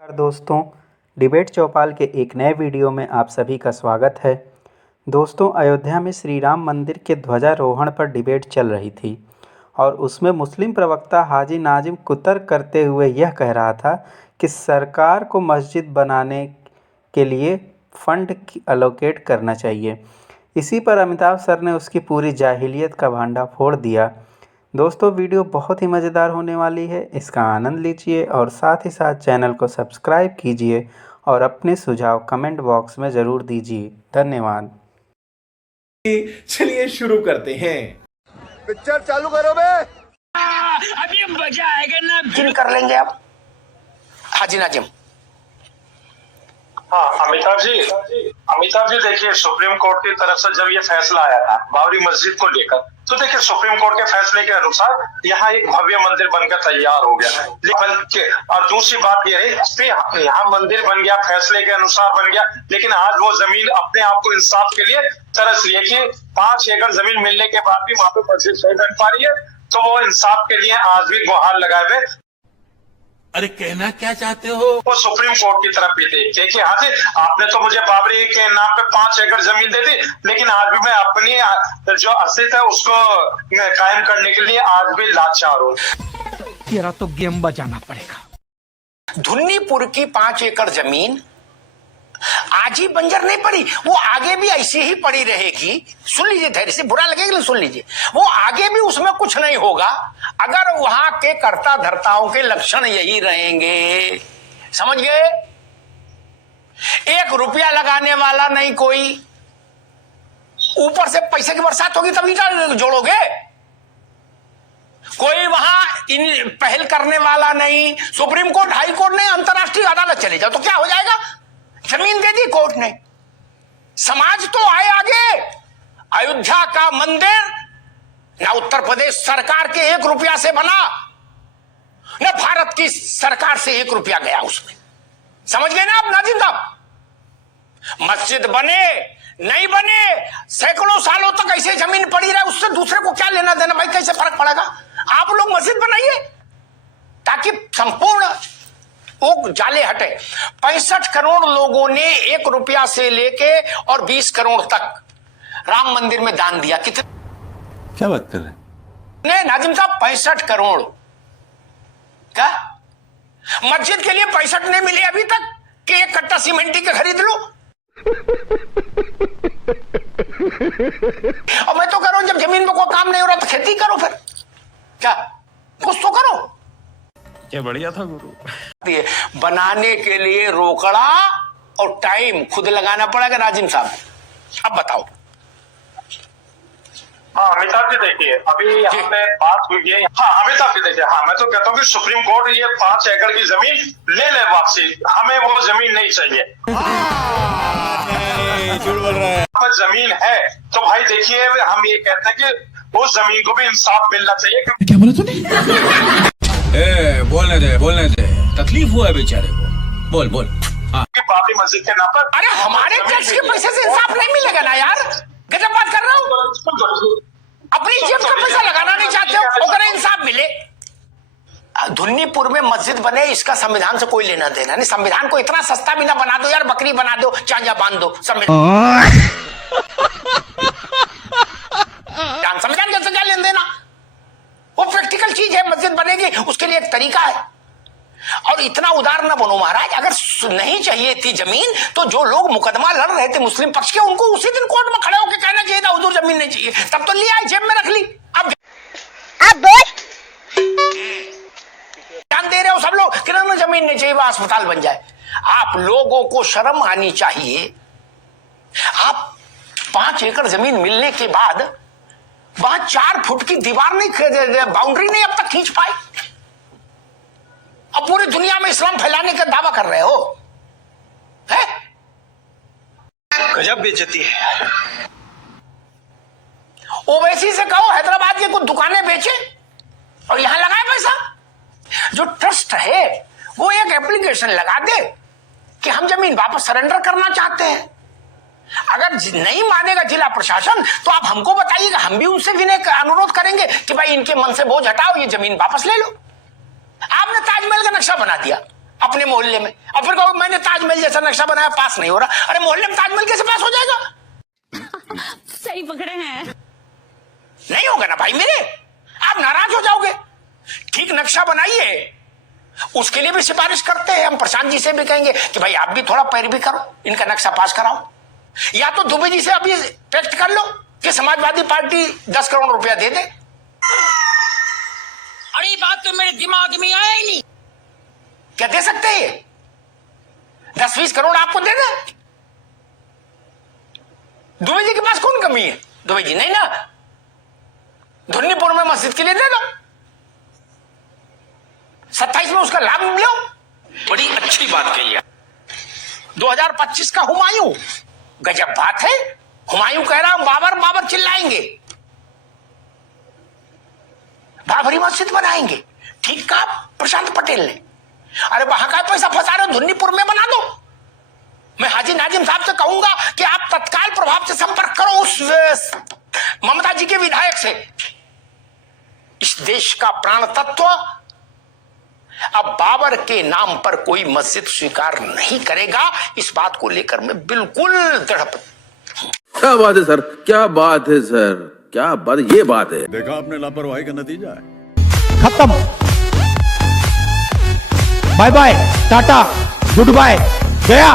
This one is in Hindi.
नमस्कार दोस्तों, डिबेट चौपाल के एक नए वीडियो में आप सभी का स्वागत है। दोस्तों, अयोध्या में श्री राम मंदिर के ध्वजारोहण पर डिबेट चल रही थी और उसमें मुस्लिम प्रवक्ता हाजी नाजिम कुतर्क करते हुए यह कह रहा था कि सरकार को मस्जिद बनाने के लिए फंड एलोकेट करना चाहिए। इसी पर अमिताभ सर ने उसकी पूरी जाहिलियत का भांडाफोड़ दिया। दोस्तों, वीडियो बहुत ही मज़ेदार होने वाली है, इसका आनंद लीजिए और साथ ही साथ चैनल को सब्सक्राइब कीजिए और अपने सुझाव कमेंट बॉक्स में ज़रूर दीजिए। धन्यवाद। चलिए शुरू करते हैं। पिक्चर चालू करो बे। अभी मजा आएगा ना। जिन कर लेंगे आप हाजी नाजिम। हाँ, अमिताभ जी देखिए, सुप्रीम कोर्ट की तरफ से जब ये फैसला आया था बाबरी मस्जिद को लेकर, तो देखिए सुप्रीम कोर्ट के फैसले के अनुसार यहाँ एक भव्य मंदिर बनकर तैयार हो गया है। और दूसरी बात ये है, यहाँ मंदिर बन गया, फैसले के अनुसार बन गया, लेकिन आज वो जमीन अपने आप को इंसाफ के लिए तरस रही है कि 5 एकड़ जमीन मिलने के बाद भी वहां पे मस्जिद नहीं बन पा रही है। तो वो इंसाफ के लिए आज भी गुहार लगाए हुए। अरे कहना क्या चाहते हो? वो सुप्रीम कोर्ट की तरफ भी देखिए कि हाँ जी, आपने तो मुझे बाबरी के नाम पे 5 एकड़ जमीन दे दी, लेकिन आज भी मैं अपनी जो अस्तित्व है उसको कायम करने के लिए आज भी लाचार हूँ। तेरा तो गेम बजाना पड़ेगा। धुन्नीपुर की 5 एकड़ जमीन आज ही बंजर नहीं पड़ी, वो आगे भी ऐसी ही पड़ी रहेगी। सुन लीजिए, धैर्य से, बुरा लगेगा लेकिन सुन लीजिए, वो आगे भी उसमें कुछ नहीं होगा अगर वहां के कर्ता धर्ताओं के लक्षण यही रहेंगे। समझ गए? 1 रुपया लगाने वाला नहीं कोई, ऊपर से पैसे की बरसात होगी तभी जोड़ोगे। कोई वहां पहल करने वाला नहीं, सुप्रीम कोर्ट, हाई कोर्ट नहीं, अंतरराष्ट्रीय अदालत चले जाओ तो क्या हो जाएगा? जमीन दे दी कोर्ट ने, समाज तो आए आगे। अयोध्या का मंदिर ना उत्तर प्रदेश सरकार के 1 रुपया से बना, न भारत की सरकार से 1 रुपया गया उसमें। समझ गए ना आप नाजिम साहब? मस्जिद बने नहीं बने, सैकड़ों सालों तक ऐसे जमीन पड़ी रहे, उससे दूसरे को क्या लेना देना भाई? कैसे फर्क पड़ेगा? आप लोग मस्जिद बनाइए ताकि संपूर्ण वो जाले हटे। 65 करोड़ लोगों ने 1 रुपया से लेके और 20 करोड़ तक राम मंदिर में दान दिया। कितने? क्या बात कर रहे हैं नाजिम साहब? 65 करोड़। क्या मस्जिद के लिए 65 नहीं मिले अभी तक कि 1 कट्टा सीमेंटी के खरीद लो? और मैं तो कह रहा हूं, जब जमीन में कोई काम नहीं हो रहा तो खेती करो, फिर क्या कुछ तो करो। क्या बढ़िया था गुरु। बनाने के लिए रोकड़ा और टाइम खुद लगाना पड़ेगा नाजिम साहब। अब बताओ। हाँ अमिताभ जी देखिए, अभी यहाँ पे बात हुई है। हाँ अमिताभ जी देखिए, हाँ मैं तो कहता हूँ कि सुप्रीम कोर्ट ये 5 एकड़ की जमीन ले ले वापसी, हमें वो जमीन नहीं चाहिए। झूठ बोल रहा है। जमीन है तो भाई देखिए, हम ये कहते हैं कि उस जमीन को भी इंसाफ मिलना चाहिए। क्या बोला तूने? बोलने दे, तकलीफ हुआ है बेचारे को। बोल। हाँ। बाबरी मस्जिद के नाम पर, अरे हमारे टैक्स के पैसे से इंसाफ नहीं मिलेगा ना यार, गजब बात कर रहा हूँ। अपनी जेब का पैसा लगाना नहीं चाहते हो, अगर इंसाफ मिले। धुन्नीपुर में मस्जिद बने, इसका संविधान से कोई लेना देना नहीं। संविधान को इतना सस्ता भी ना बना दो यार, बकरी बना दो, चांजा बांध दो। संविधान कैसे क्या लेन देना? वो प्रैक्टिकल चीज है, मस्जिद बनेगी उसके लिए एक तरीका है। और इतना उदार न बनो महाराज, अगर नहीं चाहिए थी जमीन तो जो लोग मुकदमा लड़ रहे थे मुस्लिम पक्ष के, उनको उसी दिन कोर्ट में खड़े होकर कहना चाहिए था हुजूर जमीन नहीं चाहिए, तब तो लिया जेब में रख ली। अब ध्यान दे रहे हो सब लोग कि ना जमीन नहीं चाहिए, वो अस्पताल बन जाए। आप लोगों को शर्म आनी चाहिए। आप 5 एकड़ जमीन मिलने के बाद वहां 4 फुट की दीवार नहीं, बाउंड्री नहीं अब तक खींच पाए। अब पूरी दुनिया में इस्लाम फैलाने का दावा कर रहे हो, है? गजब बेइज्जती है। ओवैसी से कहो हैदराबाद की कुछ दुकानें बेचे और यहां लगाए पैसा। जो ट्रस्ट है वो एक एप्लीकेशन लगा दे कि हम जमीन वापस सरेंडर करना चाहते हैं। अगर नहीं मानेगा जिला प्रशासन तो आप हमको बताइएगा, हम भी उनसे विनय अनुरोध करेंगे कि भाई इनके मन से बोझ हटाओ, ये जमीन वापस ले लो। आपने ताजमहल का नक्शा बना दिया, अपने मोहल्ले में, और फिर कहो मैंने ताजमहल जैसा नक्शा बनाया, पास नहीं हो रहा। अरे मोहल्ले में ताजमहल कैसे पास हो जाएगा? सही पकड़े हैं। नहीं होगा ना भाई मेरे, आप नाराज हो जाओगे। ठीक नक्शा बनाइए, उसके लिए भी सिफारिश करते हैं हम। प्रशांत जी से भी कहेंगे कि भाई आप भी थोड़ा पैरवी करो, इनका नक्शा पास कराओ। या तो दुबे जी से अभी पैक्ट कर लो कि समाजवादी पार्टी 10 करोड़ रुपया दे दे। अरे बात तो मेरे दिमाग में आया ही नहीं। क्या दे सकते हैं? 10-20 करोड़ आपको दे दे। दुबे जी के पास कौन कमी है? दुबे जी नहीं ना, धुन्नीपुर में मस्जिद के लिए दे दो, 27 में उसका लाभ लो। बड़ी अच्छी बात कही है। 2025 का हुमायूं, गजब बात है। हुमायूं कह रहा हूं बाबर बाबर चिल्लाएंगे, बाबरी मस्जिद बनाएंगे। ठीक कहा प्रशांत पटेल ने। अरे वहां का पैसा फंसा रहे हो, धुन्नीपुर में बना दो। मैं हाजी नाजिम साहब से कहूंगा कि आप तत्काल प्रभाव से संपर्क करो उस ममता जी के विधायक से। इस देश का प्राण तत्व अब बाबर के नाम पर कोई मस्जिद स्वीकार नहीं करेगा। इस बात को लेकर मैं बिल्कुल दृढ़। क्या बात है सर, क्या बात है सर, क्या बात, ये बात है। देखा आपने लापरवाही का नतीजा है। खत्म, बाय बाय, टाटा, गुड बाय, गया।